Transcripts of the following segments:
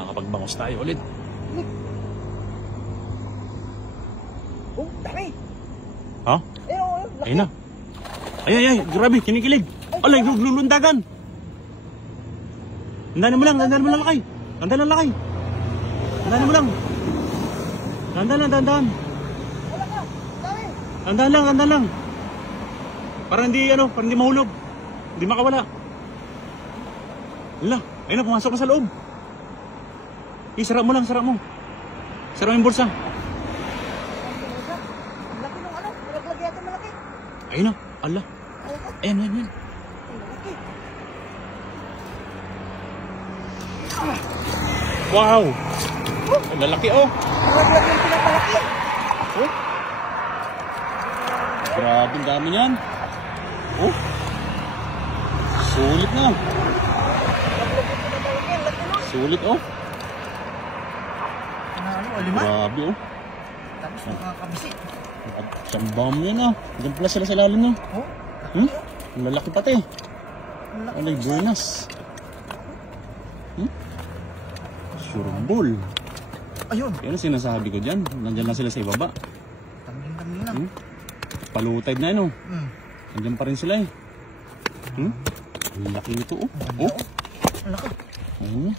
Nakakapagbangos tayo ulit. Oh, dami. Ha? Ayun na. Ay, grabe, kinikilig. Alay, lulundagan. Dandanan mo lang lakay. Dandanan lakay. Dandanan mo lang. Dandanan. Wala ka, dami. Dandanan lang. Para hindi mahulog. Hindi makawala. Wala, ayun na, pumasok na sa loob. Sarap mo. Sarap mo yung bulsa. Laki nung nalaglag yata malaki. Ayun na, ala. Ayan. Malaki. Wow! Ang lalaki oh! Nalaglag yung pinapalaki. Oh! Grabe, ang dami niyan. Oh! Sulit na. Sulit oh! Lima? Grabe oh! Tapos nakakabisi. Sambam yan ah. Diyan pala sila sa lalim no. Oh? Ang lalaki pati. Alay, buenas. Surbol. Ayun. Yan ang sinasabi ko dyan. Nandyan lang sila sa ibaba. Tangin lang. Palutay na yun oh. Nandyan pa rin sila eh. Ang laki nito oh. Oh. Ang laki. Oh.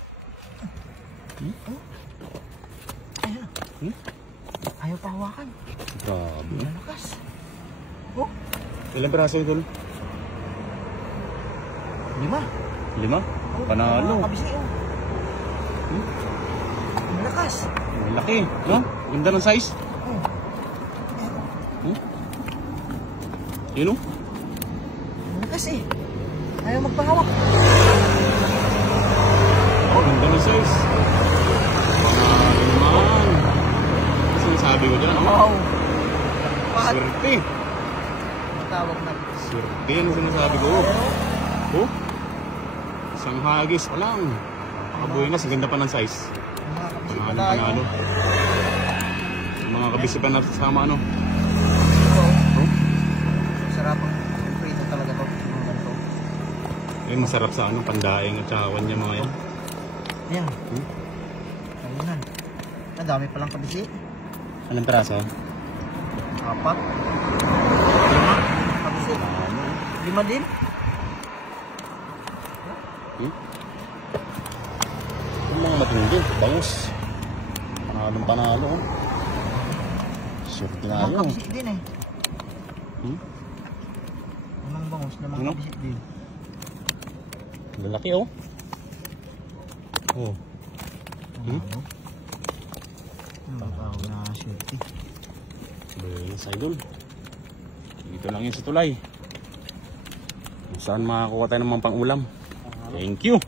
Ayaw pa hawakan. Grabe. Malakas. Oh. Ilang piraso ito? 5. 5? Panalo. Nakakabisi oh. Malakas. Ang laki, no? Ganda ng size. Yun, no? Malakas eh. Ayaw magpahawak. Oh, ganda ng size. Naman. Kasi sabi ko dyan, Wow. swerte. Matawag na. Swerte yan ang sinasabi ko. Oh? Isang hagis pa lang. Pakabuenas, ganda pa ng size. Panalo. Mga kabisi pa natin sama ano. Sarap ang prito talaga to. Ay, masarap sa ano, pandaing at saka kanya mga yan. Ayan. Ayunan. Ang dami palang kabisi. Anong peraso? 4. 5 kabisi. 5 din. Yung mga matindi, bangus. Panalo. Sure tayo. Mga kabisi din eh. Namang bangus, namang kabisi din. Lalaki oh. Oh. Matawag na swerte. Belas idol. Dito lang yun sa tulay. Kung saan makakuha tayo ng mga pang-ulam. Thank you.